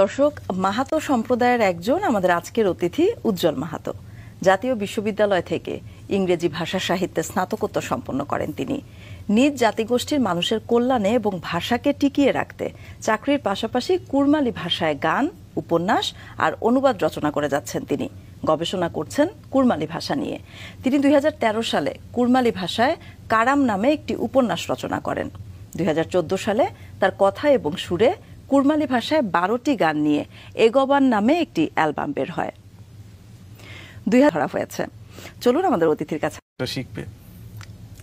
দর্শক, মাহাতো সম্প্রদায়ের একজন আমাদের আজকের অতিথি উজ্জ্বল মাহাতো। জাতীয় বিশ্ববিদ্যালয় থেকে ইংরেজি ভাষা সাহিত্যে স্নাতকোত্তর সম্পন্ন করেন তিনি। নিজ জাতিগোষ্ঠীর মানুষের কল্যাণে এবং ভাষাকে টিকিয়ে রাখতে চাকরির পাশাপাশি কুড়মালি ভাষায় গান, উপন্যাস আর অনুবাদ রচনা করে যাচ্ছেন তিনি। গবেষণা করছেন কুড়মালি ভাষা নিয়ে। তিনি 2013 সালে কুড়মালি ভাষায় কারাম নামে একটি উপন্যাস রচনা করেন। 2014 সালে তার কথা এবং সুরে কুড়মালি ভাষায় 12টি গান নিয়ে এগবান নামে একটি অ্যালবাম বের হয়। 2000 ধরা হয়েছে। চলুন আমাদের অতিথির কাছে শিখবে।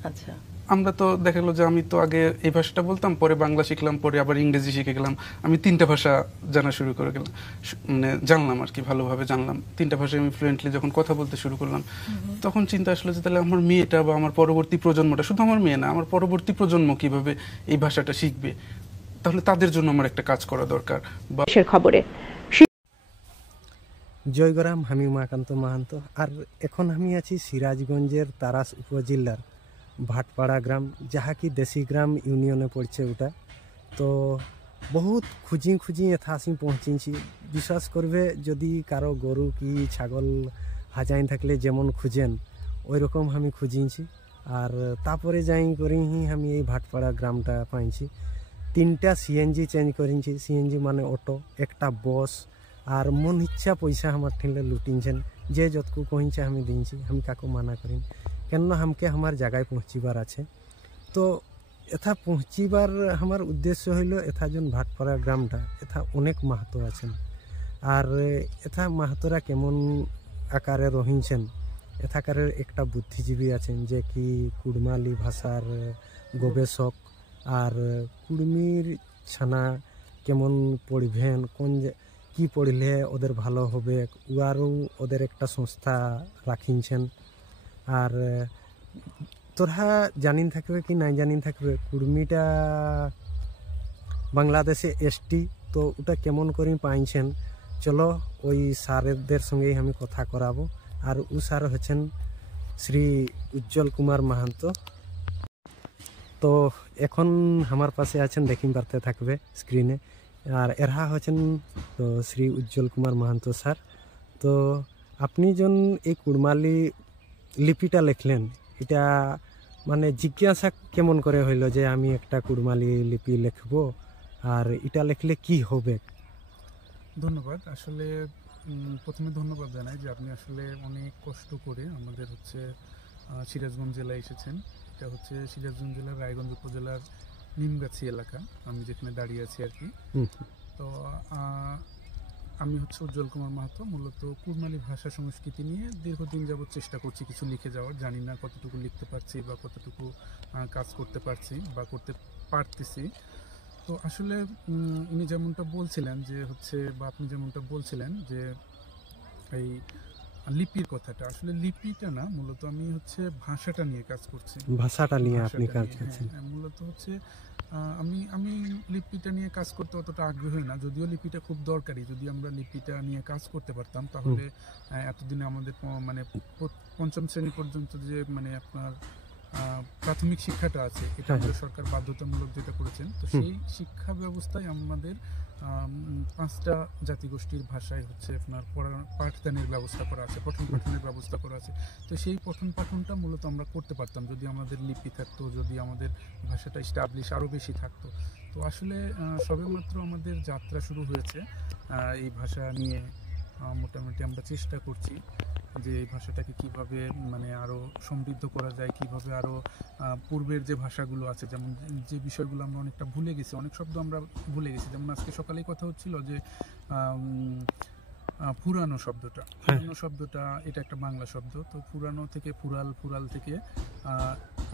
আচ্ছা, আমরা তো দেখা গেলো যে আমি তো আগে এই ভাষাটা বলতাম, পরে বাংলা শিখলাম, পরে আবার ইংরেজি শিখে গেলাম। আমি 3টা ভাষা জানা শুরু করে গেলাম, মানে জানলাম আর কি, ভালোভাবে জানলাম। 3টা ভাষায় আমি ফ্লুয়েন্টলি যখন কথা বলতে শুরু করলাম, তখন চিন্তা আসলো যে তাহলে আমার মেয়েটা বা আমার পরবর্তী প্রজন্মটা, শুধু আমার মেয়ে না, আমার পরবর্তী প্রজন্ম কিভাবে এই ভাষাটা শিখবে, তাহলে তাদের জন্য আমার একটা কাজ করা দরকার। খবরে জয়গ্রাম, আমি উমাকান্ত মাহান্ত। আর এখন আমি আছি সিরাজগঞ্জের তারাস উপজেলার ভাটপাড়া গ্রাম, যাহা কি দেশি গ্রাম ইউনিয়নে পড়ছে ওটা। তো বহুত খুঁজি এথা আসি পৌঁছিছি। বিশ্বাস করবে, যদি কারো গরু কি ছাগল হাজাইন থাকলে যেমন খুঁজেন ওই রকম আমি খুঁজিছি। আর তারপরে যাই করি আমি এই ভাটপাড়া গ্রামটা পাইছি। 3টা সিএনজি চেঞ্জ করেছি। সিএনজি মানে অটো, একটা বস। আর মন ইচ্ছা পয়সা আমার ঠিলে লুটিনছেন, যে যতকু কহিছে আমি দিনছি, আমি কাকু মানা করিন। কেননা আমাকে আমার জায়গায় পৌঁছিবার আছে। তো এথা পৌঁছিবার আমার উদ্দেশ্য হইল, এথা যেন ভাটপাড়া গ্রামটা, এথা অনেক মাহাতো আছেন। আর এথা মাহাতোরা কেমন আকারে রহিছেন, এথাকারের একটা বুদ্ধিজীবী আছেন যে কি কুড়মালি ভাষার গবেষক। আর কুড়মির ছানা কেমন পড়বেন, কোন কি পড়লে ওদের ভালো হবে, উয়ারও ওদের একটা সংস্থা রাখিছেন। আর তোরা জানিন থাকবে কি নাই জানিন থাকবে, কুড়মিটা বাংলাদেশে এসটি। তো ওটা কেমন করে পাইছেন, চলো ওই স্যারদের সঙ্গেই আমি কথা করাবো। আর ও স্যার হচ্ছেন শ্রী উজ্জ্বল কুমার মাহাতো। তো এখন আমার পাশে আছেন, দেখিন পারতে থাকবে স্ক্রিনে। আর এরা হচ্ছেন তো শ্রী উজ্জ্বল কুমার মাহাতো স্যার। তো আপনি যখন এই কুড়মালি লিপিটা লিখলেন, এটা মানে জিজ্ঞাসা কেমন করে হইল যে আমি একটা কুড়মালি লিপি লিখব, আর এটা লিখলে কি হবে? ধন্যবাদ। আসলে প্রথমে ধন্যবাদ জানাই যে আপনি আসলে অনেক কষ্ট করে আমাদের সিরাজগঞ্জ জেলায় এসেছেন। এটা হচ্ছে সিরাজগঞ্জ জেলার রায়গঞ্জ উপজেলার নিমগাছি এলাকা, আমি যেখানে দাঁড়িয়ে আছি আর কি। তো আমি উজ্জ্বল কুমার মাহাতো, মূলত কুড়মালি ভাষা সংস্কৃতি নিয়ে দীর্ঘদিন যাবৎ চেষ্টা করছি কিছু লিখে যাওয়ার। জানি না কতটুকু লিখতে পারছি বা কতটুকু কাজ করতে পারছি বা করতে পারতেছি। তো আসলে উনি যেমনটা বলছিলেন যে বা আপনি যেমনটা বলছিলেন যে এই লিপির কথাটা, আসলে লিপিটা না, মূলত আমি ভাষাটা নিয়ে কাজ করছি। ভাষাটা নিয়ে আপনি কাজ করছেন? মূলত আমি লিপিটা নিয়ে কাজ করতে অতটা আগ্রহী না, যদিও লিপিটা খুব দরকারি। যদি আমরা লিপিটা নিয়ে কাজ করতে পারতাম তাহলে এতদিনে আমাদের মানে 5ম শ্রেণী পর্যন্ত যে মানে আপনার প্রাথমিক শিক্ষাটা আছে, এটা আমাদের সরকার বাধ্যতামূলক যেটা করেছেন, তো সেই শিক্ষা ব্যবস্থায় আমাদের 5টা জাতিগোষ্ঠীর ভাষায় আপনার পাঠদানের ব্যবস্থা করা আছে, পঠন পাঠনের ব্যবস্থা করা আছে। তো সেই পঠন পাঠনটা মূলত আমরা করতে পারতাম যদি আমাদের লিপি থাকতো, যদি আমাদের ভাষাটা স্টাবলিশ আরও বেশি থাকতো। তো আসলে সবেমাত্র আমাদের যাত্রা শুরু হয়েছে এই ভাষা নিয়ে। মোটামুটি আমরা চেষ্টা করছি যে এই ভাষাটাকে কিভাবে মানে আরও সমৃদ্ধ করা যায়, কিভাবে আরও পূর্বের যে ভাষাগুলো আছে, যেমন যে বিষয়গুলো আমরা অনেকটা ভুলে গেছি, অনেক শব্দ আমরা ভুলে গেছি। যেমন আজকে সকালেই কথা হচ্ছিল যে পুরানো শব্দটা এটা একটা বাংলা শব্দ। তো পুরানো থেকে ফুরাল থেকে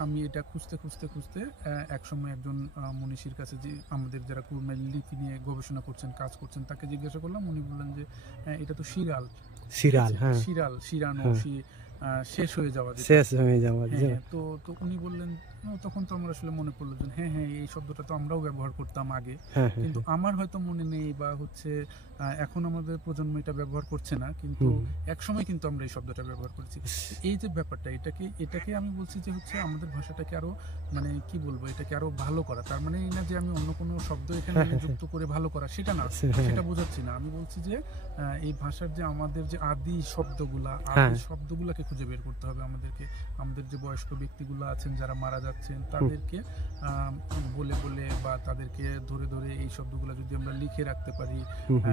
আমি এটা খুঁজতে একসময় একজন মনীষীর কাছে, যে আমাদের যারা কুড়মালি লিপি নিয়ে গবেষণা করছেন, কাজ করছেন, তাকে জিজ্ঞাসা করলাম। উনি বললেন যে এটা তো শিরানো শেষ হয়ে যাওয়া। তো উনি বললেন তখন তো আমার আসলে মনে পড়লো যে হ্যাঁ হ্যাঁ এই শব্দটা তো আমরাও ব্যবহার করতাম আগে, হ্যাঁ হ্যাঁ কিন্তু আমার হয়তো মনে নেই বা হচ্ছে এখন আমাদের প্রজন্ম এটা ব্যবহার করছে না, কিন্তু হুম। এক সময় কিন্তু আমরা এই শব্দটা ব্যবহার করেছি। এই যে ব্যাপারটা, এটাকে আমি বলছি যে হচ্ছে আমাদের ভাষাটাকে আরো মানে কি বলবো, এটাকে আরো ভালো করা। তার মানে এই না যে আমি অন্য কোনো শব্দ এখানে যুক্ত করে ভালো করা, সেটা না, সেটা বোঝাচ্ছি না। আমি বলছি যে এই ভাষার যে আমাদের যে আদি শব্দগুলাকে খুঁজে বের করতে হবে আমাদেরকে। আমাদের যে বয়স্ক ব্যক্তিগুলো আছেন যারা মারা যাচ্ছেন তাদেরকে বলে বলে বা তাদেরকে ধরে ধরে এই শব্দগুলো যদি আমরা লিখে রাখতে পারি,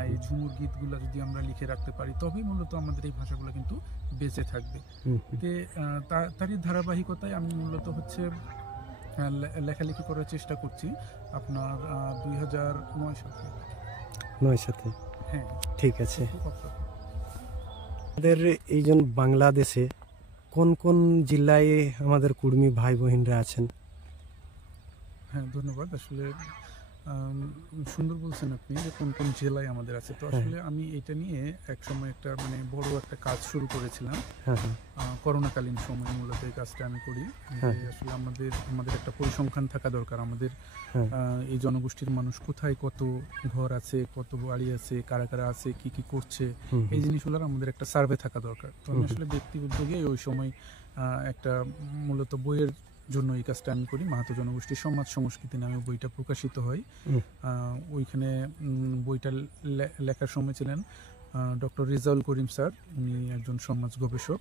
এই ঝুমুর গীতগুলো যদি আমরা লিখে রাখতে পারি, তবেই মূলত আমাদের এই ভাষাগুলো কিন্তু বেঁচে থাকবে। তারই ধারাবাহিকতায় আমি মূলত হচ্ছে লেখালেখি করার চেষ্টা করছি আপনার 2009 সালে। 9 সাথে, হ্যাঁ ঠিক আছে। আমাদের এই জন বাংলাদেশে কোন কোন জেলায় আমাদের কুর্মী ভাই বোনরা আছেন? হ্যাঁ ধন্যবাদ। আসলে সুন্দর বলছেন আপনি যে কোন কোন জেলায় আমাদের আছে। তো আসলে আমি এটা নিয়ে এক সময় একটা মানে বড় একটা কাজ শুরু করেছিলাম। করোনাকালীন সময় মূলত এই কাজটা আমি করি। আসলে আমাদের একটা পরিসংখ্যান থাকা দরকার। আমাদের এই জনগোষ্ঠীর মানুষ কোথায় কত ঘর আছে, কত বাড়ি আছে, কারা কারা আছে, কি কি করছে, এই জিনিসগুলোর আমাদের একটা সার্ভে থাকা দরকার। তো আমি আসলে ব্যক্তি উদ্যোগে ওই সময় একটা মূলত বইয়ের জন্য এই কাজটা আমি করি। মাহাতো জনগোষ্ঠীর সমাজ সংস্কৃতি নামে বইটা প্রকাশিত হয়। ওইখানে বইটা লেখার সময় ছিলেন ডক্টর রেজাউল করিম স্যার। উনি একজন সমাজ গবেষক।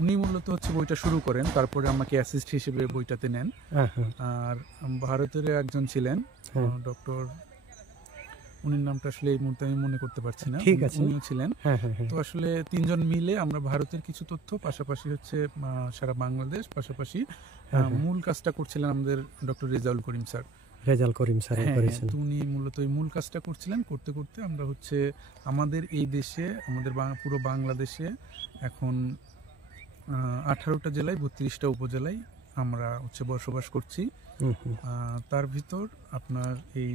উনি মূলত হচ্ছে বইটা শুরু করেন, তারপরে আমাকে অ্যাসিস্ট হিসেবে বইটাতে নেন। আর ভারতের একজন ছিলেন ডক্টর, উনির নামটা আসলে এই মুহূর্তে আমি মনে করতে পারছি না, উনিও ছিলেন। তো আসলে তিনজন মিলে আমরা ভারতের কিছু তথ্য, পাশাপাশি হচ্ছে সারা বাংলাদেশ, পাশাপাশি মূল কাজটা করছিলেন আমাদের ডক্টর রেজাউল করিম স্যার। তো উনি মূলত এই মূল কাজটা করছিলেন। করতে করতে আমরা হচ্ছে আমাদের এই দেশে, আমাদের পুরো বাংলাদেশে এখন 18টা জেলায় 32টা উপজেলায় আমরা হচ্ছে বসবাস করছি। তার ভিতর আপনার এই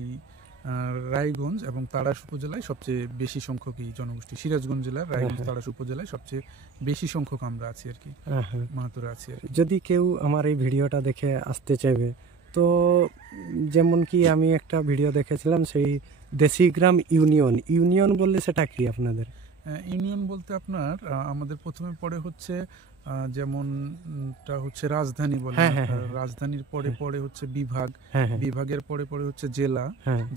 রায়গঞ্জ এবং তাড়াশ উপজেলায় সবচেয়ে বেশি সংখ্যক এই জনগোষ্ঠী। সিরাজগঞ্জ জেলার রায়গঞ্জ তাড়াশ উপজেলায় সবচেয়ে বেশি সংখ্যক আমরা আছি আর কি, মাহাতোরা আছি আর কি। যদি কেউ আমার এই ভিডিওটা দেখে আসতে চাইবে, তো যেমন কি আমি একটা ভিডিও দেখেছিলাম, সেই দেশিগ্রাম ইউনিয়ন বললে সেটা কি আপনাদের? ইউনিয়ন বলতে আপনার আমাদের প্রথমে পড়ে হচ্ছে যেমনটা হচ্ছে রাজধানী বলে, রাজধানীর পরে পরে হচ্ছে বিভাগ, বিভাগের পরে পরে হচ্ছে জেলা,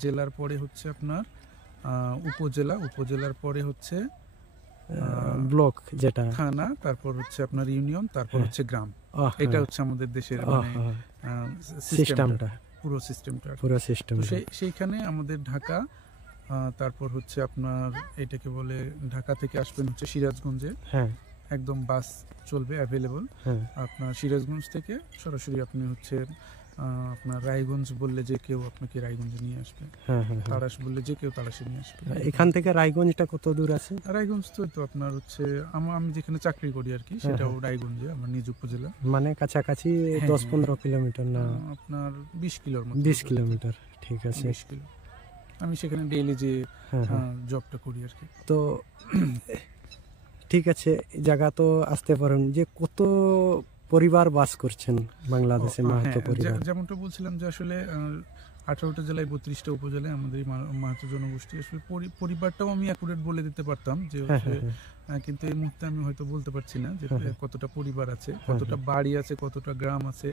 জেলার পরে হচ্ছে আপনার উপজেলা, উপজেলার পরে হচ্ছে ব্লক যেটা থানা, তারপর হচ্ছে আপনার ইউনিয়ন, তারপর হচ্ছে গ্রাম। এটা হচ্ছে আমাদের দেশের সিস্টেমটা, পুরো সিস্টেমটা। সেইখানে আমাদের ঢাকা, তারপর হচ্ছে আপনার এটাকে বলে ঢাকা থেকে আসবেন হচ্ছে সিরাজগঞ্জে, একদম বাস চলবে অ্যাভেলেবল। আপনার সিরাজগঞ্জ থেকে সরাসরি আপনি হচ্ছে আপনার রায়গঞ্জ বললে যে কেউ আপনাকে রায়গঞ্জে নিয়ে আসবে, তাড়াশ বললে যে কেউ তাড়াশে নিয়ে আসবে। এখান থেকে রায়গঞ্জটা কত দূর আছে? রায়গঞ্জ তো আপনার হচ্ছে আমি যেখানে চাকরি করি আর কি, সেটাও রায়গঞ্জে, আমার নিজ উপজেলা। মানে কাছাকাছি 10-15 কিলোমিটার না? আপনার 20 কিলোর মতো। 20 কিলোমিটার, ঠিক আছে। 20 কিলো। আমি সেখানে ডেইলি যে জবটা করি আর কি। তো ঠিক আছে, জায়গা তো আসতে পারেন যে কত পরিবার বাস করছেন বাংলাদেশে মাহাতো পরিবার? যেমনটা বলছিলাম যে আসলে 18টা জেলায় 32টা উপজেলায় আমাদের মাহাতো জনগোষ্ঠী। আসলে পরিবারটাও আমি অ্যাকুরেট বলে দিতে পারতাম যে কিন্তু এই মুহূর্তে আমি হয়তো বলতে পারছি না যে কতটা পরিবার আছে, কতটা বাড়ি আছে, কতটা গ্রাম আছে।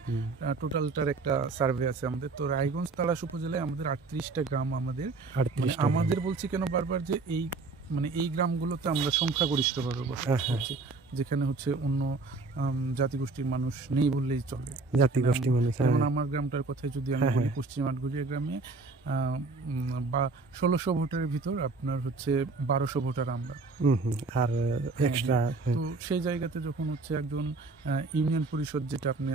টোটালটার একটা সার্ভে আছে আমাদের। তো রায়গঞ্জ তাড়াশ উপজেলায় আমাদের 38টা গ্রাম। আমাদের বলছি কেন বারবার, যে এই গ্রামগুলোতে আমরা সংখ্যাগরিষ্ঠভাবে বসবাস করছি, যেখানে হচ্ছে অন্য জাতিগোষ্ঠীর মানুষ নেই বললেই চলে। জাতিগোষ্ঠীর মানুষ, যেমন আমার গ্রামটার কথাই যদি আমি বলি, পশ্চিম আটঘরিয়া গ্রামে 1600 ভোটারের ভিতর আপনার হচ্ছে 1200 ভোটার আমরা, আর এক্সট্রা। তো সেই জায়গাতে যখন হচ্ছে একজন ইউনিয়ন পরিষদ, যেটা আপনি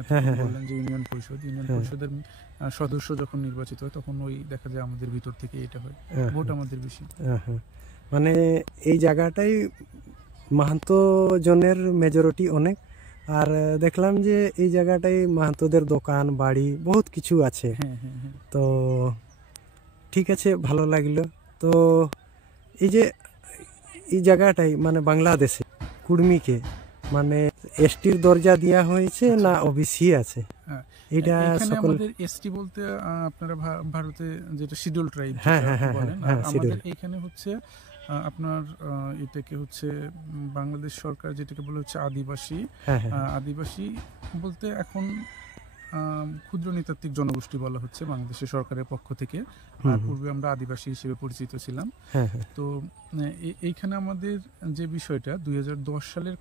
বললেন যে ইউনিয়ন পরিষদের সদস্য যখন নির্বাচিত হয়, তখন ওই দেখা যায় আমাদের ভিতর থেকে এটা হয়, ভোট আমাদের বেশি। মানে এই জায়গাটাই মাহাতো জনের মেজরিটি অনেক। আর দেখলাম যে এই জায়গাটাই মাহাতোদের দোকান বাড়ি বহুত কিছু আছে। তো ঠিক আছে, ভালো লাগলো। তো এই যে এই জায়গাটাই মানে বাংলাদেশে কুর্মীকে মানে এসটির দরজা দেওয়া হয়েছে না ওবিসি আছে? হ্যাঁ, এটা এখানে সকল আমাদের এসটি বলতে আপনারা ভারতে যেটা শিডিউল ট্রাইব হ্যাঁ, হ্যাঁ, হ্যাঁ, বলেন, আর হ্যাঁ, আমাদের schedule। এখানে হচ্ছে আপনার এটাকে হচ্ছে বাংলাদেশ সরকার যেটাকে বলে হচ্ছে আদিবাসী। হ্যাঁ, হ্যাঁ, আদিবাসী বলতে এখন ক্ষুদ্র নৃতাত্ত্বিক জনগোষ্ঠী বলা হচ্ছে বাংলাদেশের সরকারের পক্ষ থেকে। আর পূর্বে আমরা আদিবাসী হিসেবে পরিচিত ছিলাম। হ্যাঁ, হ্যাঁ, তো এইখানে আমাদের যে বিষয়টা 2010 সালের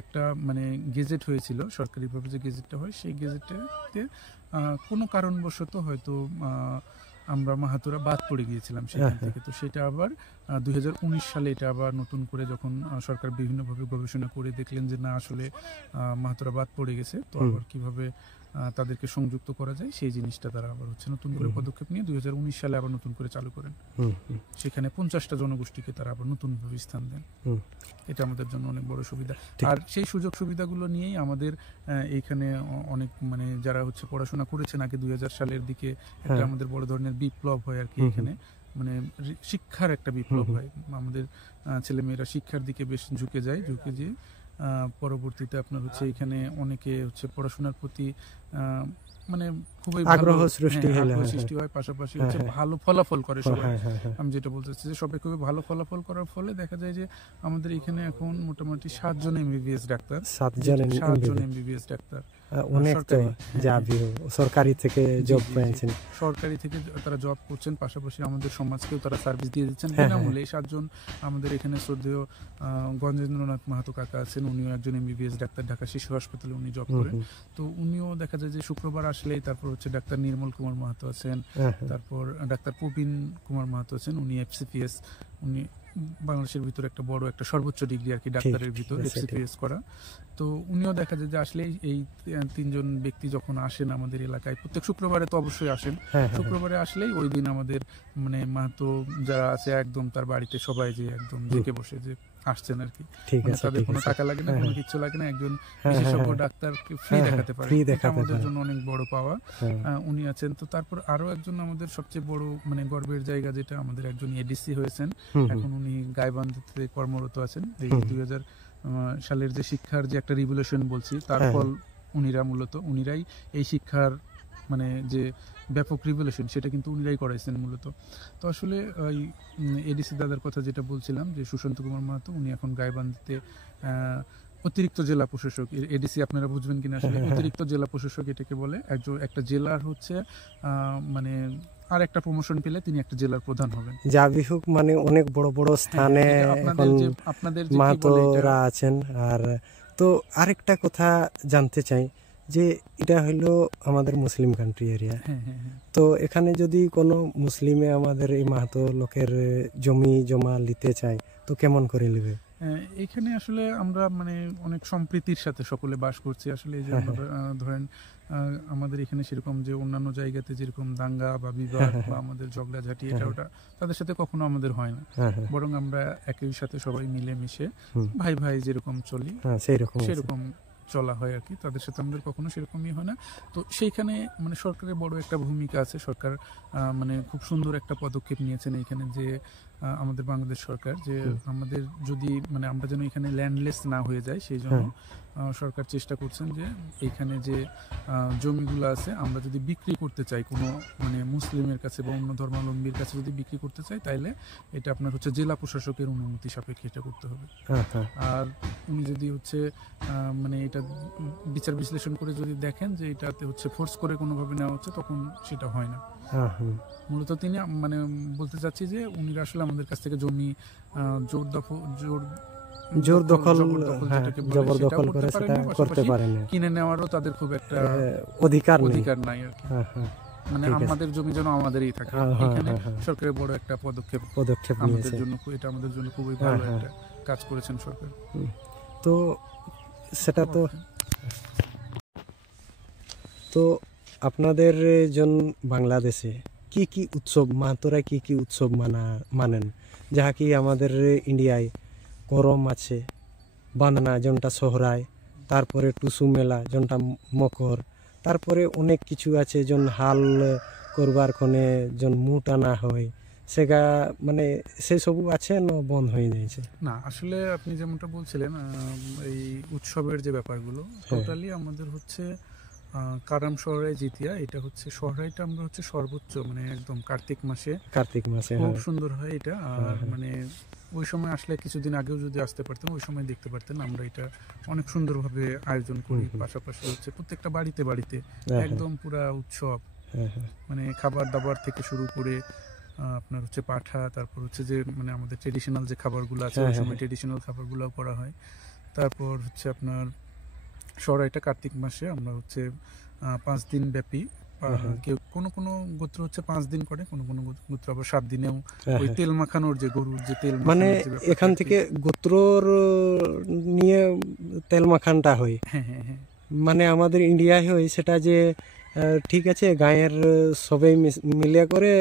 একটা মানে গেজেট হয়েছিল, সরকারিভাবে যে গেজেটটা হয় সেই গেজেটে কোনো কারণবশত হয়তো আমরা মাহাতোরা বাদ পড়ে গিয়েছিলাম সেখান থেকে। তো সেটা আবার 2019 সালে এটা আবার নতুন করে যখন সরকার বিভিন্নভাবে গবেষণা করে দেখলেন যে না আসলে মাহাতোরা বাদ পড়ে গেছে, তো আবার কিভাবে তাদেরকে সংযুক্ত করা যায় সেই জিনিসটা তারা আবার হচ্ছে নতুন করে পদক্ষেপ নিয়ে 2019 সালে আবার নতুন করে চালু করেন। সেখানে 50টা জনগোষ্ঠীকে তারা আবার নতুনভাবে স্থান দেন। এটা আমাদের জন্য অনেক বড় সুবিধা। আর সেই সুযোগ সুবিধাগুলো নিয়েই আমাদের এইখানে অনেক মানে যারা হচ্ছে পড়াশোনা করেছেন আগে 2000 সালের দিকে একটা আমাদের বড় ধরনের বিপ্লব হয় আর কি এখানে, মানে শিক্ষার একটা বিপ্লব হয়। আমাদের ছেলেমেয়েরা শিক্ষার দিকে বেশ ঝুঁকে যেয়ে পরবর্তীতে আপনার হচ্ছে এখানে অনেকে হচ্ছে পড়াশোনার প্রতি মানে খুবই আগ্রহ সৃষ্টি হয়, পাশাপাশি হচ্ছে ভালো ফলাফল করে সবাই। আমি যেটা বলতে চাচ্ছি যে সবাই খুবই ভালো ফলাফল করার ফলে দেখা যায় যে আমাদের এখানে এখন মোটামুটি 7 জন এমবিবিএস ডাক্তার, 7 জন এমবিবিএস ডাক্তার। অনেক তো যাবি সরকারি থেকে জব পেয়েছেন, সরকারি থেকে তারা জব করছেন, পাশাপাশি আমাদের সমাজকেও তারা সার্ভিস দিয়ে দিচ্ছেন বিনামূল্যে। 7 জন আমাদের এখানে শ্রদ্ধেয় গঞ্জেন্দ্রনাথ মাহাতো কাকা আছেন, উনিও একজন এমবিবিএস ডাক্তার, ঢাকা শিশু হাসপাতালে উনি জব করেন। তো উনিও দেখা যায় যে শুক্রবার আসলেই, তারপর হচ্ছে ডাক্তার নির্মল কুমার মাহাতো আছেন, তারপর ডাক্তার প্রবীণ কুমার মাহাতো আছেন, উনি এফসিপিএস, উনি বাংলাদেশের ভিতরে একটা বড় একটা সর্বোচ্চ ডিগ্রি আর কি ডাক্তারের ভিতর এফসিপিএস করা। তো উনিও দেখা যায় যে আসলে এই 3 জন ব্যক্তি যখন আসেন আমাদের এলাকায় প্রত্যেক শুক্রবারে, তো অবশ্যই আসেন, শুক্রবারে আসলেই ওই দিন আমাদের মানে মাহাতো যারা আছে একদম তার বাড়িতে সবাই যে একদম দেখে বসে যে আসছেন আর কি। তাদের কোনো টাকা লাগে না, কোনো কিছু লাগে না, একজন বিশেষজ্ঞ ডাক্তারকে ফ্রি দেখাতে পারে, এটা আমাদের জন্য অনেক বড় পাওয়া। উনি আছেন। তো তারপর আরো একজন আমাদের সবচেয়ে বড় মানে গর্বের জায়গা যেটা আমাদের একজন এডিসি হয়েছেন, এখন উনি গাইবান্ধাতে কর্মরত আছেন। এই 2000 সালের যে শিক্ষার যে একটা রিভলিউশন বলছি তার ফল উনিরাই এই শিক্ষার মানে যে ব্যাপক রিভলিউশন সেটা কিন্তু উনিরাই করাইছেন মূলত। তো আসলে ওই এডিসি দাদার কথা যেটা বলছিলাম যে সুশান্ত কুমার মাহাতো, উনি এখন গাইবান্ধাতে অতিরিক্ত জেলা প্রশাসক। এডিসি আপনারা বুঝবেন কিনা আসলে, অতিরিক্ত জেলা প্রশাসক এটাকে বলে। একটা জেলার হচ্ছে মানে আর একটা প্রমোশন পেলে তিনি একটা জেলার প্রধান হবেন। যাবি হোক মানে অনেক বড় বড় স্থানে আপনাদের মাহাতোরা আছেন। আর তো আরেকটা কথা জানতে চাই যে এটা হলো আমাদের মুসলিম কান্ট্রি এরিয়া, তো এখানে যদি কোনো মুসলিমে আমাদের এই মাহাতো লোকের জমি জমা নিতে চায় তো কেমন করে নেবে? এখানে আসলে আমরা মানে অনেক সম্প্রীতির সাথে সকলে বাস করছি আসলে। এই যে ধরেন আমাদের এখানে সেরকম যে অন্যান্য জায়গাতে যেরকম দাঙ্গা বা বিবাদ বা আমাদের ঝগড়াঝাটি এটা ওটা তাদের সাথে কখনো আমাদের হয় না, বরং আমরা একই সাথে সবাই মিলে মিশে ভাই ভাই যেরকম চলি সেরকম চলা হয় আর কি। তাদের সাথে আমাদের কখনো সেরকমই হয় না। তো সেইখানে মানে সরকারের বড় একটা ভূমিকা আছে। সরকার মানে খুব সুন্দর একটা পদক্ষেপ নিয়েছেন এইখানে, যে আমাদের বাংলাদেশ সরকার যে আমাদের যদি মানে আমরা যেন এখানে ল্যান্ডলেস না হয়ে যায় সেই জন্য সরকার চেষ্টা করছেন যে এইখানে যে জমিগুলো আছে আমরা যদি বিক্রি করতে চাই কোনো মানে মুসলিমের কাছে বা অন্য ধর্মাবলম্বীর কাছে যদি বিক্রি করতে চাই তাইলে এটা আপনার হচ্ছে জেলা প্রশাসকের অনুমতি সাপেক্ষে এটা করতে হবে। আর উনি যদি হচ্ছে মানে এটা বিচার বিশ্লেষণ করে যদি দেখেন যে এটাতে হচ্ছে ফোর্স করে কোনোভাবে নেওয়া হচ্ছে তখন সেটা হয় না। মূলত তিনি মানে বলতে চাচ্ছি যে উনি আসলে আমাদের কাছ থেকে জমি জবরদখল করে সেটা করতে পারেন, কিনে নেওয়ারও তাদের খুব একটা অধিকার নাই আর কি। মানে আমাদের জমি যেন আমাদেরই থাকে, এখানে সরকারের বড় একটা পদক্ষেপ আমাদের জন্য, এটা আমাদের জন্য খুবই ভালো একটা কাজ করেছেন সরকার। তো সেটা তো আপনাদের জন বাংলাদেশে কি কি উৎসব মাহাতোরা কি কি উৎসব মানেন, যাহা কি আমাদের ইন্ডিয়ায় করম আছে, বান্দনা যেটা সোহরায়, তারপরে টুসু মেলা যেটা মকর, তারপরে অনেক কিছু আছে জন হাল করবার ক্ষণে জন মুট আনা হয়, সেগা মানে সে সবু আছে না বন্ধ হয়ে যাইছে? না, আসলে আপনি যেমনটা বলছিলেন এই উৎসবের যে ব্যাপারগুলো টোটালি আমাদের হচ্ছে কারাম সহরাই জিতিয়া, এটা হচ্ছে সহরাইটা আমরা হচ্ছে সর্বোচ্চ মানে একদম কার্তিক মাসে কার্তিক মাসে, খুব হ্যাঁ। সুন্দর হয় এটা। আর মানে ওই সময় আসলে কিছুদিন আগেও যদি আসতে পারতেন ওই সময় দেখতে পারতেন আমরা এটা অনেক সুন্দরভাবে আয়োজন করি। পাশাপাশি হচ্ছে প্রত্যেকটা বাড়িতে বাড়িতে হ্যাঁ, একদম পুরা উৎসব, হ্যাঁ, হ্যাঁ, মানে খাবার দাবার থেকে শুরু করে আপনার হচ্ছে পাঠা, তারপর হচ্ছে যে মানে আমাদের ট্রেডিশনাল যে খাবারগুলো আছে হ্যাঁ, ওই সময় হ্যাঁ। ট্রেডিশনাল খাবারগুলো করা হয়। তারপর হচ্ছে আপনার সরাইটা কার্তিক মাসে আমরা হচ্ছে 5 দিন ব্যাপী কেউ কোনো কোনো গোত্র হচ্ছে 5 দিন করে, কোনো কোনো গোত্র আবার 7 দিনেও হ্যাঁ, ওই হ্যাঁ। তেল মাখানোর যে গরুর যে তেল মানে মাখানোর যে ব্যাপারটা এখান আর কি। থেকে গোত্রর নিয়ে তেল মাখানটা হয়। হ্যাঁ হ্যাঁ হ্যাঁ মানে আমাদের ইন্ডিয়ায় হয় সেটা যে ঠিক আছে গাঁয়ের সবাই মিলে করে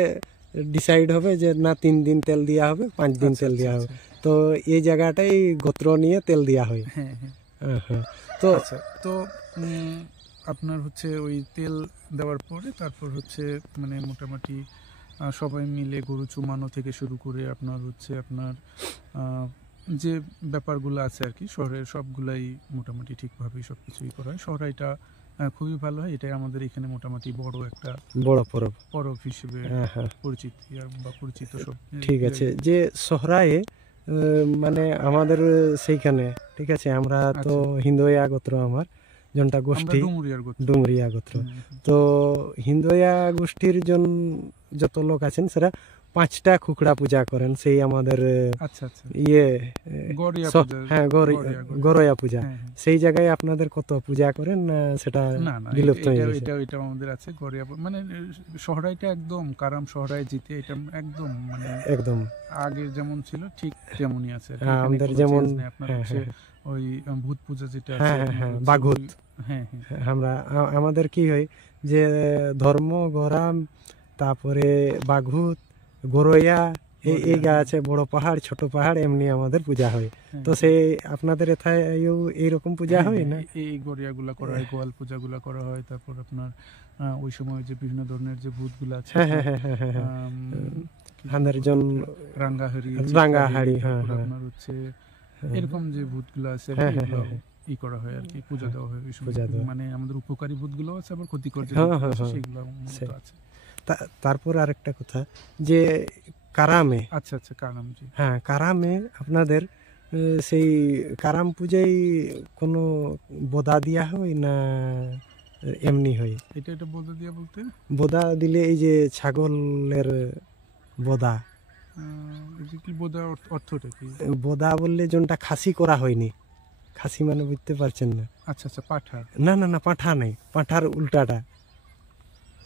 ডিসাইড হবে যে না 3 দিন তেল দেওয়া হবে, 5 দিন আচ্ছা তেল আচ্ছা দেওয়া হবে। আচ্ছা। তো এই জায়গাটাই গোত্র নিয়ে তেল দেওয়া হয়। হ্যাঁ হ্যাঁ হ্যাঁ, হ্যাঁ। তো আচ্ছা, তো আপনার হচ্ছে ওই তেল দেওয়ার পরে তারপর হচ্ছে মানে মোটামুটি সবাই মিলে গরু চুমানো থেকে শুরু করে আপনার হচ্ছে আপনার যে ব্যাপারগুলো আছে আর কি শহরের সবগুলাই মোটামুটি ঠিকভাবেই সব কিছুই করা হয়। শহরাইটা খুবই ভালো হয়, এটাই আমাদের এখানে মোটামুটি বড় একটা বড় পরব। পরব হিসেবে হ্যাঁ, হ্যাঁ। পরিচিত সব। ঠিক আছে, যে সোহরায়ে মানে আমাদের সেইখানে ঠিক আছে, আমরা তো আচ্ছা। হিন্দুয়া গোত্র, আমার জনটা আমরা গোষ্ঠী ডুমুরিয়ার গোত্র। ডুমরিয়া গোত্র। তো হিন্দুয়া গোষ্ঠীর যত লোক আছেন সেটা 5টা খুকড়া পূজা করেন, সেই আমাদের আচ্ছা আচ্ছা। ইয়ে গড়িয়া সব- পূজা। হ্যাঁ গড়িয়া। গরয়া পূজা। হ্যাঁ, হ্যাঁ। সেই জায়গায় আপনাদের কত পূজা করেন না সেটা না না বিলুপ্ত হয়ে এটা গেছে? এটা এটা আমাদের আছে গড়িয়া মানে শহরাইটা একদম কারাম শহরাই জিতে এটা একদম মানে একদম আগে যেমন ছিল ঠিক তেমনই আছে আর কি। হ্যাঁ, এখানে আমাদের কোনো যেমন change নেই। আপনার হ্যাঁ, হচ্ছে হ্যাঁ, ওই ভূত পূজা যেটা আছে হ্যাঁ, আপনার হ্যাঁ, হচ্ছে বাঘুত। হ্যাঁ হ্যাঁ আমরা আমাদের কি হয় যে ধর্ম গরাম, তারপরে বাঘুত, গরয়া, এই গা আছে, বড় পাহাড় ছোট পাহাড়, এমনি আমাদের পূজা হয়। হ্যাঁ, তো সেই আপনাদের এথায় এইরকম পূজা হ্যাঁ, হয় হ্যাঁ, না? এই গড়িয়াগুলা করা হয়, গোয়াল পূজাগুলা করা হয়। তারপর আপনার ওই সময় যে বিভিন্ন ধরনের যে ভূতগুলা আছে হ্যাঁ, হ্যাঁ, হ্যাঁ, হ্যাঁ, হ্যাঁ, হ্যাঁ। কি আমাদের ভূত জন রাঙ্গাহারি, রাঙ্গাহারি, হ্যাঁ, তারপর হ্যাঁ। আপনার হচ্ছে এরকম যে ভূতগুলো আছে আর হ্যাঁ, কি, হ্যাঁ, এগুলো হ্যাঁ, ই করা হয় আর কি, পূজা দেওয়া হয় ওই সময়। পূজা দেওয়া। মানে আমাদের উপকারী ভূতগুলো আছে, আবার ক্ষতিকর যে হ্যাঁ, ভূতগুলো হ্যাঁ, আছে হ্যাঁ। সেগুলো মূলত আছে। তারপর আরেকটা কথা যে কারামে, আচ্ছা আচ্ছা, কারাম জি। হ্যাঁ কারামে আপনাদের সেই কারাম পূজায় কোনো বোদা দিয়া হয় না এমনি হয়? এটা বলতে দিয়া বলতে বোদা দিলে এই যে ছাগলের বোদা, এই যে কি বোধ অর্থটা কি? বোদা বললে যোনটা খাসি করা হয়নি, খাসি মানে বুঝতে পারছেন না? আচ্ছা আচ্ছা, পাঠা। না না না, পাঁঠা নেই, পাঁঠার উল্টাটা,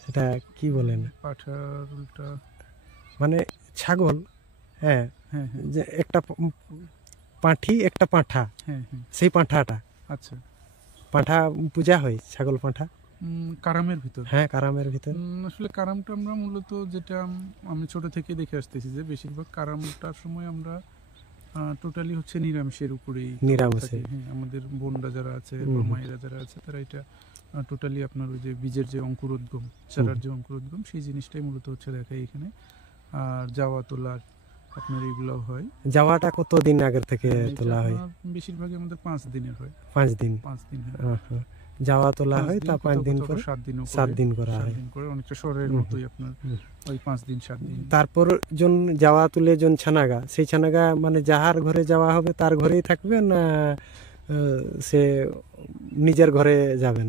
সেটা কি বলেন? পাঠার উল্টা? মানে ছাগল, হ্যাঁ, হ্যাঁ হ্যাঁ যে একটা পাঁঠি একটা পাঁঠা, হ্যাঁ হ্যাঁ। সেই পাঁঠাটা, আচ্ছা, পাঁঠা পূজা হয়, ছাগল পাঁঠা। কারামের ভিতর? হ্যাঁ, কারামের ভিতর। আসলে কারামটা আমরা মূলত যেটা আমি ছোট থেকে দেখে আসতেছি যে বেশিরভাগ কারামটার সময় আমরা টোটালি হচ্ছে নিরামিষের উপরেই নিরামিষে। থাকি। হ্যাঁ, আমাদের বোনরা যারা আছে হুম, বা হুম। মায়েরা যারা আছে তারা এটা টোটালি আপনার ওই যে বীজের যে অঙ্কুরোদ্গম, চারার যে অঙ্কুরোদ্গম, সেই জিনিসটাই মূলত হচ্ছে দেখায় এখানে। আর যাওয়া তোলার আপনার এগুলো হয়। যাওয়াটা কতদিন আগের থেকে এটা তোলা হয়? আপনার বেশিরভাগই আমাদের 5 দিনের হয়। 5 দিন। 5 দিন হয়। আহা। যাওয়া তোলা 5 হয়, দিন, তা 5 দিন কোথাও পর 7 দিনও 7 করে। দিন করা 7 হয়। দিন করে অনেকটা শহরের হুম, মতোই আপনার হুম। ওই 5 দিন 7 দিন। তারপর যাওয়া তুলে ছানাগা, সেই ছানাগা মানে যাহার ঘরে যাওয়া হবে তার ঘরেই থাকবে না সে নিজের ঘরে যাবেন,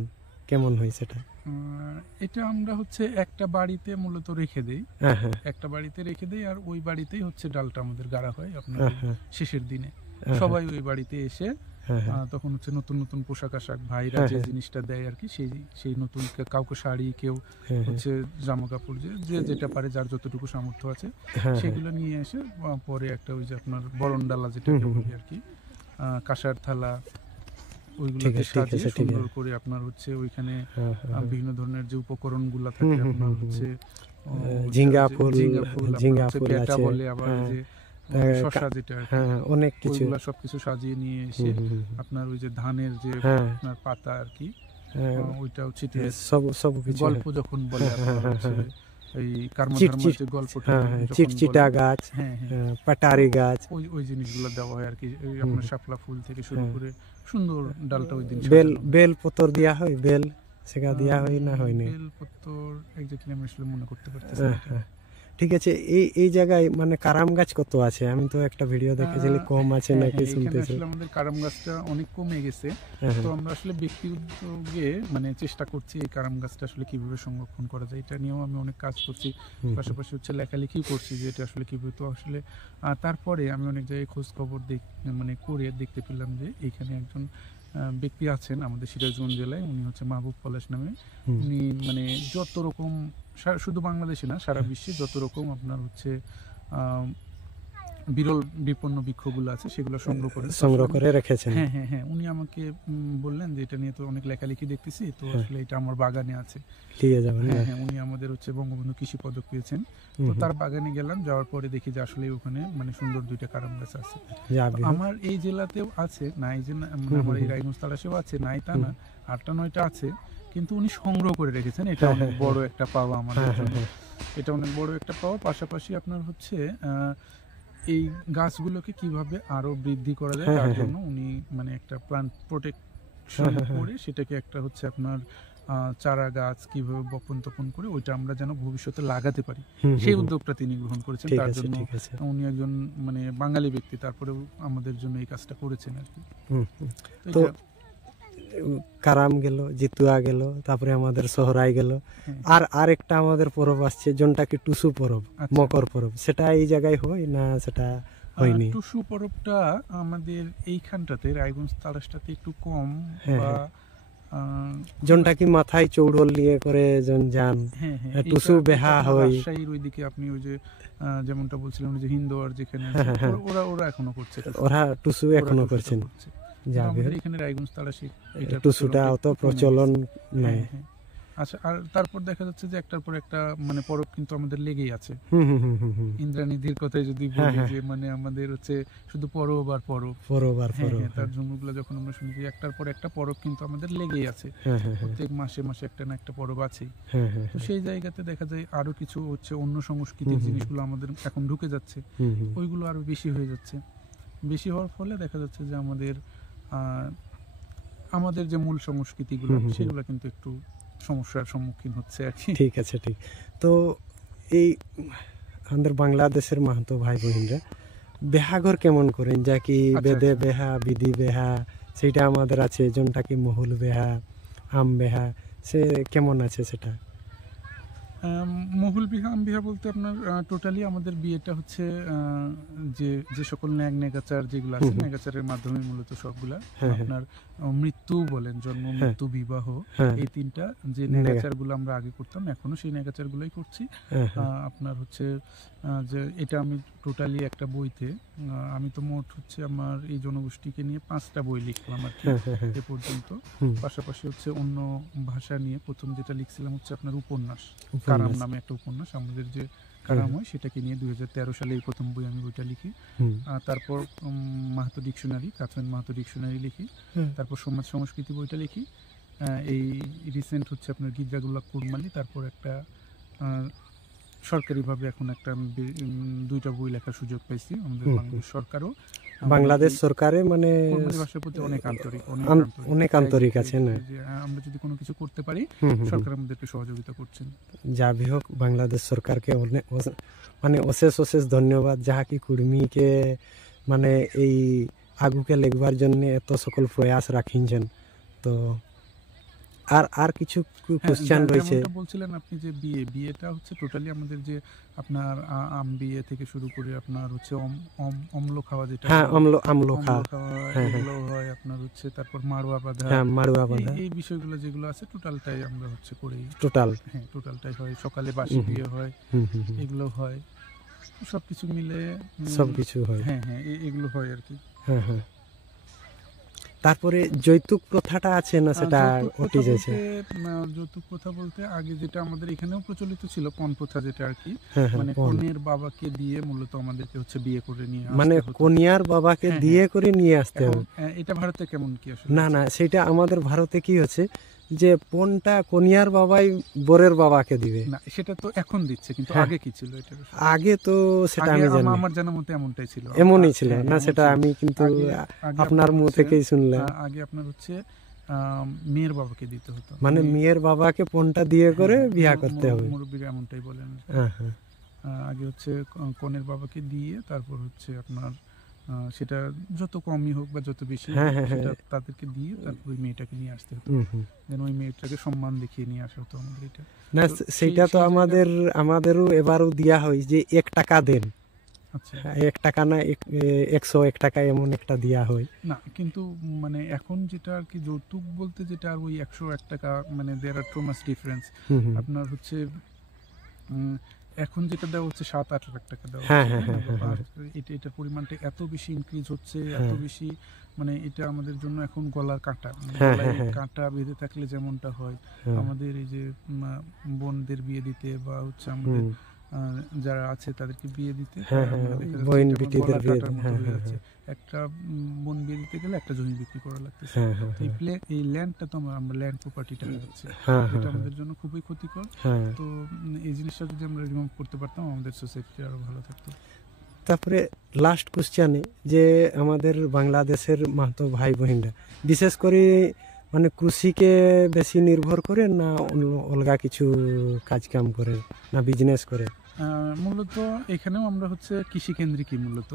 কেমন হয় সেটা? এটা আমরা হচ্ছে একটা বাড়িতে মূলত রেখে দেই, হ্যাঁ, হ্যাঁ, একটা বাড়িতে রেখে দেই, আর ওই বাড়িতেই হচ্ছে ডালটা আমাদের গাড়া হয় আপনার হ্যাঁ, হ্যাঁ, শেষের দিনে। হ্যাঁ, সবাই ওই বাড়িতে এসে হ্যাঁ, হ্যাঁ, তখন হচ্ছে নতুন নতুন পোশাক আশাক ভাইরা হ্যাঁ, যে হ্যাঁ। জিনিসটা দেয় আর কি, সেই নতুন কাউকে শাড়ি, কেউ হ্যাঁ, হচ্ছে জামা কাপড়, যে যেটা পারে, যার যতটুকু সামর্থ্য আছে হ্যাঁ, সেগুলো নিয়ে এসে পরে একটা ওই যে আপনার বরণ ডালা যেটাকে বলি আর কি, কাঁসার থালা, ওইগুলোতে ঠিক আছে, সাজিয়ে ঠিক আছে। সুন্দর করে আপনার হচ্ছে ওইখানে হ্যাঁ, হ্যাঁ, বিভিন্ন ধরনের যে উপকরণগুলো থাকে আপনার হচ্ছে ঝিঙ্গা যে ফুল, আপনার ঝিঙ্গা হচ্ছে ফুল বেটা আছে, বলে, আবার হ্যাঁ, যে শসা যেটা আর কি, হ্যাঁ, অনেক কিছু। ওইগুলা সবকিছু সাজিয়ে নিয়ে এসে হুম, হুম, হুম। আপনার ওই যে ধানের যে হ্যাঁ, আপনার পাতা আর কি, হ্যাঁ, ওইটাও ছিটিয়ে সব কিছু। গল্প যখন বলে আপনার হচ্ছে এই কার্মা চিটচিট, যে গল্পটা হ্যাঁ হ্যাঁ, যখন চিটচিটা বলে, গাছ, হ্যাঁ হ্যাঁ, পাটারি গাছ, ওই ওই জিনিসগুলো দেওয়া হয় আর কি। এই আপনার শাপলা ফুল থেকে শুরু করে সুন্দর ডালটা ওই দিন বেল সাজানো হয়। বেল পতর দেওয়া হয়, বেল সেগা দেওয়া হয় না হয়নি? বেলপত্তর এক্স্যাক্টলি আমি আসলে মনে করতে পারতেছি না হ্যাঁ এটা। হ্যাঁ, ঠিক আছে। এই জায়গায় মানে কারাম গাছ কত আছে? আমি তো একটা ভিডিও দেখেছিলি কম আছে হ্যাঁ, নাকি হ্যাঁ, এখানে শুনতেছি। আসলে আমাদের কারাম গাছটা অনেক কমে গেছে। হ্যাঁ তো হ্যাঁ, আমরা আসলে ব্যক্তি উদ্যোগে মানে চেষ্টা করছি এই কারাম গাছটা আসলে কিভাবে সংরক্ষণ করা যায় এটা নিয়েও আমি অনেক কাজ করছি। পাশাপাশি হচ্ছে লেখালেখি করছি যে এটা আসলে কিভাবে। তো আসলে তারপরে আমি অনেক জায়গায় খোঁজ খবর মানে করে দেখতে পেলাম যে এইখানে একজন ব্যক্তি আছেন আমাদের সিরাজগঞ্জ জেলায়, উনি হচ্ছে মাহবুব পলাশ নামে। হুম। উনি মানে যত রকম শুধু বাংলাদেশে না সারা বিশ্বে যত রকম আপনার হচ্ছে আহ, বিরল বিপন্ন বৃক্ষগুলো আছে সেগুলো সংগ্রহ করে। সংগ্রহ করে রেখেছেন। হ্যাঁ হ্যাঁ হ্যাঁ, উনি আমাকে বললেন যে এটা নিয়ে তো অনেক লেখালেখি দেখতেছি, তো হ্যাঁ। আসলে এটা আমার বাগানে আছে। নিয়ে যাবেন না? হ্যাঁ হ্যাঁ, উনি আমাদের হচ্ছে বঙ্গবন্ধু কৃষি পদক পেয়েছেন। তো তার বাগানে গেলাম, যাওয়ার পরে দেখি যে আসলে ওখানে মানে সুন্দর 2টা কারাম গাছ আছে। যাবে। তো আমার এই জেলাতেও আছে, নাই যে মানে আমার এই রায়গঞ্জ তালাশেও আছে, নাই তা না, 8টা 9টা আছে, কিন্তু উনি সংগ্রহ করে রেখেছেন। এটা অনেক বড় একটা পাওয়া আমাদের জন্য। এটা অনেক বড় একটা পাওয়া। পাশাপাশি আপনার হচ্ছে এই গাছগুলোকে কিভাবে আরো বৃদ্ধি করা যায় তার জন্য উনি মানে একটা প্লান্ট প্রোটেকশন করে সেটাকে একটা হচ্ছে আপনার চারা গাছ কিভাবে বপন তপন করে ওইটা আমরা যেন ভবিষ্যতে লাগাতে পারি সেই উদ্যোগটা তিনি গ্রহণ করেছেন। ঠিক তার আছে, জন্য ঠিক আছে। উনি একজন মানে বাঙালি ব্যক্তি, তারপরেও আমাদের জন্য এই কাজটা করেছেন আর কি। তো এটা- কারাম গেল, জিতুয়া গেল, তারপরে আমাদের সোহরাই গেল, হ্যাঁ। আর একটা আমাদের পরব আসছে যেটা কি টুসু পরব, আচ্ছা। মকর পরব। সেটা এই জায়গায় হয় না? সেটা হয়নি? টুসু পরবটা আমাদের এইখানটাতে রায়গঞ্জ তালাশটাতে একটু কম, হ্যাঁ, বা যেটা কি মাথায় চৌড়ল নিয়ে করে যান, হ্যাঁ হ্যাঁ, টুসু এটা বেহা আপনার হয়। রাজশাহীর ওইদিকে আপনি ওই যে যেমনটা বলছিলেন ওই যে হিন্দোয়ার যেখানে আছে, ওরা ওরা এখনো করছে টুসু। ওরা টুসু ওরা এখনো টুসুটা করছেন। করছে। যাবে, আমাদের এখানে রায়গঞ্জ তালাশি এটার টুসুটা প্রচলনটা অত একটু কমে প্রচলন গেছে। নাই। হ্যাঁ, হ্যাঁ। আচ্ছা, আর তারপর দেখা যাচ্ছে যে একটার পর একটা মানে পরব কিন্তু আমাদের লেগেই আছে। ইন্দ্রানিধির কথাই যদি বলি যে মানে আমাদের হচ্ছে শুধু পরব আর পরব। পরব আর হ্যাঁ পরব। হ্যাঁ, তার ঝুমুরগুলো যখন আমরা শুনি যে একটার পর একটা পরব কিন্তু আমাদের লেগেই আছে। প্রত্যেক মাসে মাসে একটা না একটা পরব আছেই। তো সেই জায়গাতে দেখা যায় আরো কিছু হচ্ছে অন্য সংস্কৃতির জিনিসগুলো আমাদের এখন ঢুকে যাচ্ছে, ওইগুলো আরো বেশি হয়ে যাচ্ছে। বেশি হওয়ার ফলে দেখা যাচ্ছে যে আমাদের যে মূল সংস্কৃতিগুলো সেগুলো কিন্তু একটু সমস্যার সম্মুখীন হচ্ছে আর কি। ঠিক আছে, ঠিক। তো এই আমাদের বাংলাদেশের মাহাতো ভাই বোনরা বেহাঘর কেমন করেন? যা কি বেদে বেহা, বিধি বেহা, সেটা আমাদের আছে, যেটা কি মহুল বেহা, আম বেহা, সে কেমন আছে সেটা? মহুল বিহা আম বিহা বলতে আপনার টোটালি আমাদের বিয়েটা হচ্ছে যে যে সকল ন্যাগ নেগাচার যেগুলো আছে নেগাচারের মাধ্যমে মূলত সবগুলা আপনার মৃত্যু বলেন, জন্ম মৃত্যু বিবাহ, এই 3টা যে নেগাচার গুলো আমরা আগে করতাম এখনো সেই নেগাচার গুলোই করছি। আপনার হচ্ছে যে এটা আমি টোটালি একটা বইতে আমি তো মোট হচ্ছে আমার এই জনগোষ্ঠীকে নিয়ে 5টা বই লিখলাম আর কি এ পর্যন্ত। পাশাপাশি হচ্ছে অন্য ভাষা নিয়ে প্রথম যেটা লিখছিলাম হচ্ছে আপনার উপন্যাস, কারাম নামে একটা উপন্যাস আমাদের যে কারাম হয় সেটাকে নিয়ে 2013 সালে এই প্রথম বই আমি বইটা লিখি। তারপর মাহাতো ডিকশনারি, কাথুয়ান মাহাতো ডিকশনারি লিখি। তারপর সমাজ সংস্কৃতি বইটা লিখি। এই রিসেন্ট হচ্ছে আপনার গির্জাগুলা কুরমালি। তারপর একটা সরকারিভাবে এখন একটা 2টা বই লেখার সুযোগ পাইছি আমাদের বাংলাদেশ সরকারও। বাংলাদেশ সরকারে মানে কুরমালি ভাষার প্রতি অনেক আন্তরিক, অনেক আন্তরিক আছে না? যে আমরা যদি কোনো কিছু করতে পারি সরকার আমাদেরকে সহযোগিতা করছেন। যাবি হোক, বাংলাদেশ সরকারকে মানে অশেষ অশেষ ধন্যবাদ, যাহা কি কুর্মীকে মানে এই আগুকে লেগবার জন্য এত সকল প্রয়াস রাখিছেন। তো আর কিছু কোশ্চেন রয়েছে? বলছিলেন আপনি যে বিয়েটা হচ্ছে টোটালি আমাদের যে আপনার আম বিয়ে থেকে শুরু করে আপনার হচ্ছে অম্ল খাওয়া, যেটা আমলো খাওয়া, এগুলো হয় আপনার হচ্ছে, তারপর মাড়ুয়া বাঁধা, মাড়ুয়া বাঁধা, এই বিষয়গুলো যেগুলো আছে টোটালটাই আমরা হচ্ছে করি। টোটালটাই হয়। সকালে বাসি বিয়ে হয়, এগুলো হয়, সবকিছু মিলে সবকিছু হয়। হ্যাঁ হ্যাঁ, এগুলো হয় আর কি। তারপরে যৌতুক প্রথাটা আছে না? সেটা উঠে যাচ্ছে। যৌতুক প্রথা বলতে আগে যেটা আমাদের এখানেও প্রচলিত ছিল পণ প্রথা, যেটা আর কি মানে কনের বাবাকে দিয়ে মূলত আমাদেরকে হচ্ছে বিয়ে করে নিয়ে মানে কনিয়ার বাবাকে দিয়ে করে নিয়ে আসতে হবে। এটা ভারতে কেমন কি আসলে? না সেটা আমাদের ভারতে কি হচ্ছে যে পণটা কনিয়ার বাবাই বরের বাবাকে দিবে। না, সেটা তো এখন দিচ্ছে, কিন্তু হ্যাঁ। আগে কি ছিল এটা? আগে তো সেটা আগে আমি জানি আমার জানার মতে এমনটাই ছিল। এমনই ছিল হ্যাঁ, না, এমন সেটা ছিল। আমি কিন্তু আগে আপনার মুখ হচ্ছে, থেকেই শুনলাম। আগে আপনার হচ্ছে মেয়ের বাবাকে দিতে হতো, মানে মেয়ের বাবাকে পণটা দিয়ে করে বিয়া করতে হবে। মুরব্বীরা এমনটাই বলেন। হ্যাঁ হ্যাঁ আগে হচ্ছে কনের বাবাকে দিয়ে তারপর হচ্ছে আপনার সেটা যত কমই হোক বা যত বেশি হোক, হ্যাঁ, হ্যাঁ, সেটা হ্যাঁ। তাদেরকে দিয়ে তারপর ওই মেয়েটাকে নিয়ে আসতে হতো। হুম, হুম। যেন ওই মেয়েটাকে সম্মান দেখিয়ে নিয়ে আসা হতো আমাদের এটা। না তো সেইটা তো সেই আমাদেরও এবারও দেয়া হয় যে 1 টাকা দেন। আচ্ছা, 1 টাকা না 101 টাকা এমন একটা দেয়া হয়। না কিন্তু মানে এখন যেটা আর কি যৌতুক বলতে যেটা আর ওই 101 টাকা, মানে দেয়ার আর টু মাচ ডিফারেন্স। হুম, হুম। আপনার হচ্ছে এখন যেটা দেওয়া হচ্ছে 7-8 লাখ টাকা দেওয়া হ্যাঁ, হচ্ছে, হ্যাঁ, তাই না? হ্যাঁ, আর এটার পরিমাণটা এত বেশি ইনক্রিজ হচ্ছে, এত হ্যাঁ। বেশি, মানে এটা আমাদের জন্য এখন গলার কাঁটা। মানে হ্যাঁ, গলায় হ্যাঁ, কাঁটা বেঁধে থাকলে যেমনটা হয়, হ্যাঁ। আমাদের এই যে বোনদের বিয়ে দিতে বা হচ্ছে আমাদের হুম। যারা আছে তাদেরকে বিয়ে দিতে, হ্যাঁ, তারা হ্যাঁ, মানে দেখা যাচ্ছে বোন এটা আমার বিটিদের গলার বিয়ে কাঁটার মতো হ্যাঁ, হয়ে হ্যাঁ, যাচ্ছে। একটা বোন বিয়ে দিতে গেলে একটা জমি বিক্রি করা লাগতেছে। হ্যাঁ, হ্যাঁ, তো এই ল্যান্ডটা তো আমরা ল্যান্ড প্রপার্টিটা হচ্ছে, হ্যাঁ, এটা হ্যাঁ, আমাদের জন্য খুবই ক্ষতিকর। হ্যাঁ। তো এই জিনিসটা যদি আমরা রিমুভ করতে পারতাম, আমাদের সোসাইটি আরো ভালো থাকতো। তারপরে লাস্ট কোশ্চেনে যে আমাদের বাংলাদেশের মাহাতো ভাই বোনরা বিশেষ করে মানে কৃষিকে বেশি নির্ভর করে না অলগা কিছু কাজ কাম করে না বিজনেস করে? মূলত এখানেও আমরা হচ্ছে কৃষি কেন্দ্রিকই মূলত,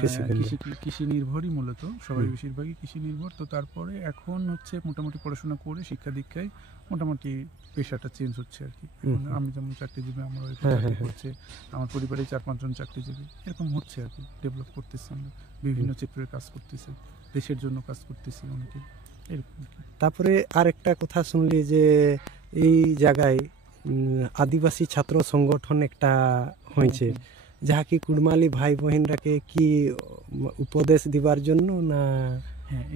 কৃষিকেন্দ্রিক। কৃষি নির্ভরই মূলত, সবাই হুম। বেশিরভাগই কৃষি নির্ভর। তো তারপরে এখন হচ্ছে মোটামুটি পড়াশোনা করে শিক্ষা দীক্ষায় মোটামুটি পেশাটা চেঞ্জ হচ্ছে আর কি। হুম, এখন আমি যেমন চাকরিজীবী, আমার ওই হ্যাঁ, চাকরি হ্যাঁ, করছে, আমার পরিবারে 4-5 জন চাকরিজীবী, এরকম হচ্ছে আর কি। ডেভেলপ করতেছি আমরা, বিভিন্ন সেক্টরে কাজ করতেছি, দেশের জন্য কাজ করতেছি অনেকে, এরকম আর কি। তারপরে আরেকটা কথা শুনলি যে এই জায়গায় আদিবাসী ছাত্র সংগঠন একটা হয়েছে, যাহা কি কুড়মালি ভাই বোনরাকে কি উপদেশ দিবার জন্য না? হ্যাঁ,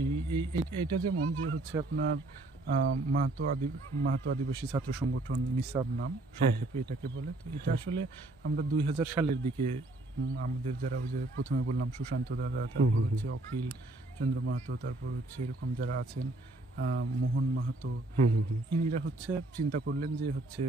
এইটা যেমন যে হচ্ছে আপনার মাহাতো আদিবাসী ছাত্র সংগঠন, মিসাব নাম সংক্ষেপে এটাকে বলে। তো এটা আসলে আমরা 2000 সালের দিকে আমাদের যারা ওই যে প্রথমে বললাম সুশান্ত দাদা, তারপর হচ্ছে অখিল চন্দ্র মাহাতো, তারপর হচ্ছে এরকম যারা আছেন মোহন মাহাতো, হুম, হুম, হুম। ইনিরা হচ্ছে চিন্তা করলেন যে হচ্ছে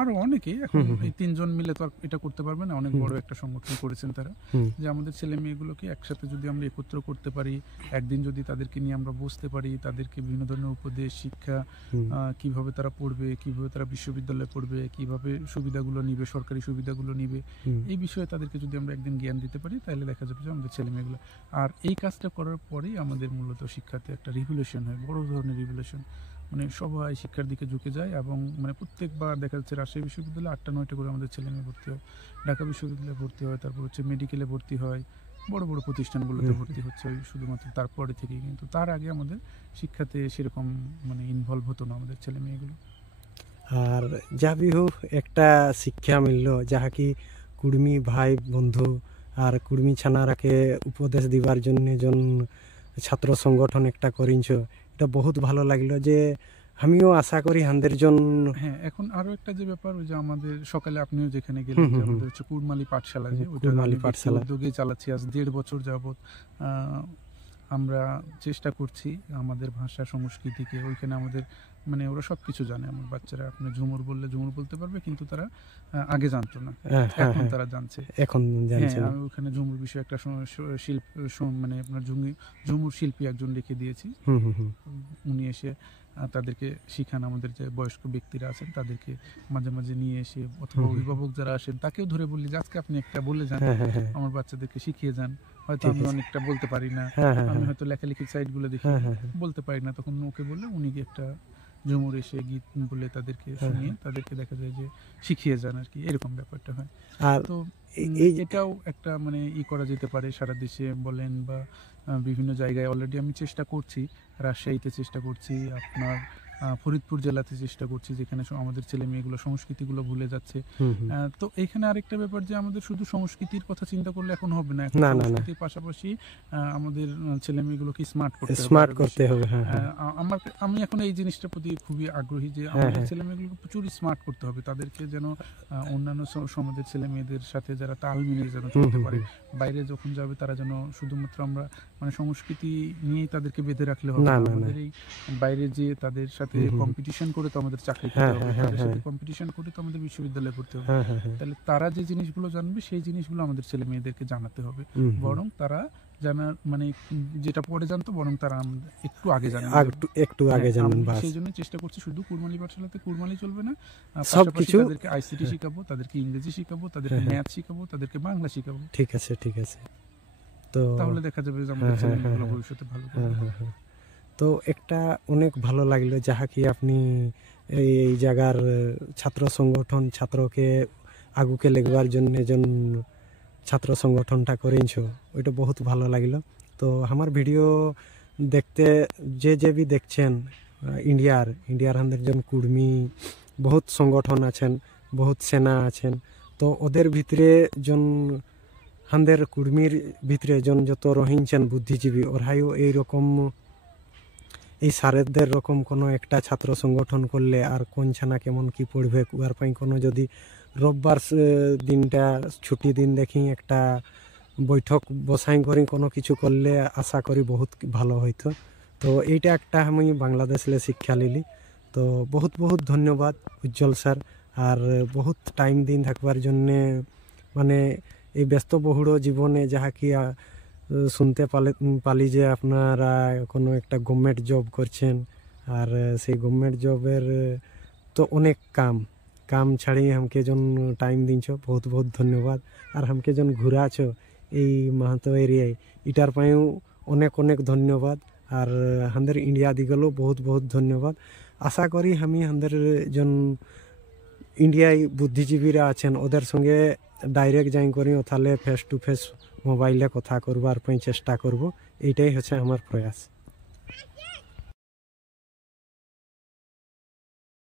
আরো অনেকে, এখন এই 3 জন মিলে তো আর এটা করতে পারবে না, অনেক বড় একটা সংগঠন করেছেন তারা, হুম। যে আমাদের ছেলে মেয়েগুলোকে একসাথে যদি আমরা একত্র করতে পারি, একদিন যদি তাদেরকে নিয়ে আমরা বসতে পারি, তাদেরকে বিভিন্ন ধরনের উপদেশ, শিক্ষা, হুম। কিভাবে তারা পড়বে, কিভাবে তারা বিশ্ববিদ্যালয়ে পড়বে, কিভাবে সুবিধাগুলো নিবে, সরকারি সুবিধাগুলো নিবে, হুম। এই বিষয়ে তাদেরকে যদি আমরা একদিন জ্ঞান দিতে পারি, তাহলে দেখা যাবে যে আমাদের ছেলে মেয়েগুলো, আর এই কাজটা করার পরেই আমাদের মূলত শিক্ষাতে একটা রিভলিউশন হয়, বড় ধরনের রিভলিউশন। মানে সবাই শিক্ষার দিকে ঝুঁকে যায়, এবং মানে প্রত্যেকবার দেখা যাচ্ছে রাজশাহী বিশ্ববিদ্যালয়ে 8টা-9টা করে আমাদের ছেলে মেয়ে ভর্তি হয়, ঢাকা বিশ্ববিদ্যালয়ে ভর্তি হয়, তারপর হচ্ছে মেডিকেলে ভর্তি হয়, বড় বড় প্রতিষ্ঠানগুলোতে ভর্তি হচ্ছে ওই শুধুমাত্র তারপরে থেকেই। কিন্তু তার আগে আমাদের শিক্ষাতে সেরকম মানে ইনভলভ হতো না আমাদের ছেলে মেয়েগুলো। আর যা বি হোক একটা শিক্ষা মিলল, যাহা কি কুর্মী ভাই বন্ধু আর কুর্মী ছানারাকে উপদেশ দিবার জন্য জন ছাত্র সংগঠন একটা করিঞ্চ, এটা বহুত ভালো লাগলো। যে আমিও আশা করি হান্দের জন। হ্যাঁ, এখন আরো একটা যে ব্যাপার, ওই যে আমাদের সকালে আপনিও যেখানে গেলেন, যে আমাদের হচ্ছে কুড়মালি পাঠশালা, যে ওটা কুড়মালি আমি পাঠশালা। উদ্যোগে চালাচ্ছি আজ 1.5 বছর যাবত। আমরা চেষ্টা করছি আমাদের ভাষা সংস্কৃতিকে ওইখানে আমাদের, মানে ওরা সব কিছু জানে আমার বাচ্চারা, আপনি ঝুমুর বললে ঝুমুর বলতে পারবে, কিন্তু তারা আগে জানতো না, হ্যাঁ, হ্যাঁ, এখন হ্যাঁ। তারা জানছে। এখন হ্যাঁ, জানছেন। আমি ওখানে ঝুমুর বিষয়ে একটা শিল্প, মানে আপনার ঝুমুর শিল্পী একজন রেখে দিয়েছি। হুম, হুম, হুম। উনি এসে তাদেরকে শিখান, আমাদের যে বয়স্ক ব্যক্তিরা আছেন তাদেরকে মাঝে মাঝে নিয়ে এসে, অথবা অভিভাবক যারা আসেন তাকেও ধরে বলি যে আজকে আপনি একটা বলে যান, হ্যাঁ, হ্যাঁ, হ্যাঁ। আমার বাচ্চাদেরকে শিখিয়ে যান। হয়তো ঠিক আমি আছে। অনেকটা বলতে পারি না, হ্যাঁ, হ্যাঁ, আমি হ্যাঁ। হয়তো লেখালেখির সাইটগুলো দেখি হ্যাঁ, হ্যাঁ, হ্যাঁ। বলতে পারি না, তখন ওকে বলে উনি গিয়ে একটা ঝুমুর এসে গীত বলে তাদেরকে শুনিয়ে তাদেরকে দেখা যায় যে শিখিয়ে যান আর কি, এরকম ব্যাপারটা হয়। আর তো এই এটাও একটা মানে করা যেতে পারে সারা দেশে বলেন বা বিভিন্ন জায়গায়। অলরেডি আমি চেষ্টা করছি, রাজশাহীতে চেষ্টা করছি, আপনার ফরিদপুর জেলাতে চেষ্টা করছি, যেখানে আমাদের ছেলে মেয়েগুলো সংস্কৃতিগুলো ভুলে যাচ্ছে। হুম, হুম। তো এখানে আরেকটা ব্যাপার, যে আমাদের শুধু সংস্কৃতির কথা চিন্তা করলে এখন হবে না, এখন না, না, না। সংস্কৃতির পাশাপাশি আমাদের ছেলে মেয়েগুলোকে স্মার্ট করতে হবে, স্মার্ট আরো করতে বেশি। হবে। হ্যাঁ, হ্যাঁ। আমি এখন এই জিনিসটার প্রতি খুবই আগ্রহী, যে হ্যাঁ, আমাদের হ্যাঁ। ছেলে মেয়েগুলোকে প্রচুর স্মার্ট করতে হবে, তাদেরকে যেন অন্যান্য সমাজের ছেলে মেয়েদের সাথে যারা তাল মিলিয়ে যেন চলতে পারে। বাইরে যখন যাবে তারা যেন শুধুমাত্র আমরা মানে সংস্কৃতি নিয়েই তাদেরকে বেঁধে রাখলে হবে না, না, না, না। আমাদের এই বাইরে যে তাদের সাথে সাথে কম্পিটিশন করে তো আমাদের চাকরি করতে হ্যাঁ, হবে, হ্যাঁ, তাদের হ্যাঁ, সাথে কম্পিটিশন করে তো আমাদের বিশ্ববিদ্যালয়ে পড়তে হবে। হ্যাঁ হ্যাঁ হ্যাঁ তাহলে তারা যে জিনিসগুলো জানবে সেই জিনিসগুলো আমাদের ছেলে মেয়েদেরকে জানাতে হবে। বরং তারা জানার মানে যেটা পরে জানতো বরং তারা আমাদের একটু আগে জানে। একটু আগে জানেন বাস। সেই জন্য চেষ্টা করছি শুধু কুড়মালি পাঠশালাতে কুড়মালি চলবে না, সব পাশাপাশি কিছু তাদেরকে আইসিটি শিখাবো, তাদেরকে ইংরেজি শিখাবো, তাদেরকে ম্যাথ শিখাবো, তাদেরকে বাংলা শিখাবো। ঠিক আছে ঠিক আছে। তো তাহলে দেখা যাবে যে আমাদের ছেলে মেয়েগুলো ভবিষ্যতে ভালো করবে। তো একটা অনেক ভালো লাগলো যাহা কি আপনি এই জায়গার ছাত্র সংগঠন ছাত্রকে আগুকে লেগবার জন্য যেন ছাত্র সংগঠনটা করেছ, ওইটা বহুত ভালো লাগলো। তো আমার ভিডিও দেখতে যে বি দেখছেন ইন্ডিয়ার আমাদের জন কুর্মী বহুত সংগঠন আছেন, বহুত সেনা আছেন, তো ওদের ভিতরে জন আমাদের কুর্মীর ভিতরে জন যত রহিনছেন বুদ্ধিজীবী ওরাইও এইরকম এই স্যারেদের রকম কোনো একটা ছাত্র সংগঠন করলে আর কোন ছানা কেমন কি পড়বে উয়ার পাই কোনো যদি রোববার দিনটা ছুটি দিন দেখি একটা বৈঠক বসাই করি কোনো কিছু করলে আশা করি বহুত ভালো হইতো। তো এইটা একটা আমি বাংলাদেশে শিক্ষা লিলি। তো বহুত বহুত ধন্যবাদ উজ্জ্বল স্যার, আর বহুত টাইম দিন থাকবার জন্যে মানে এই ব্যস্তবহুল জীবনে যাহা কি শুনতে পালি যে আপনারা কোনো একটা গভর্নমেন্ট জব করছেন, আর সেই গভর্নমেন্ট জবের তো অনেক কাম ছাড়ি আমাকে জন টাইম দিনছ, বহুত বহুত ধন্যবাদ। আর আমাকে জন ঘুরাছ এই মাহাতো এরিয়ায় এটার পাইও অনেক অনেক ধন্যবাদ। আর আমাদের ইন্ডিয়া দিগেও বহুত বহুত ধন্যবাদ। আশা করি আমি আমাদের জন ইন্ডিয়ায় বুদ্ধিজীবীরা আছেন ওদের সঙ্গে ডাইরেক্ট যাই করি তাহলে ফেস টু ফেস মোবাইলে কথা করবার চেষ্টা করব, এইটাই হচ্ছে আমার প্রয়াস।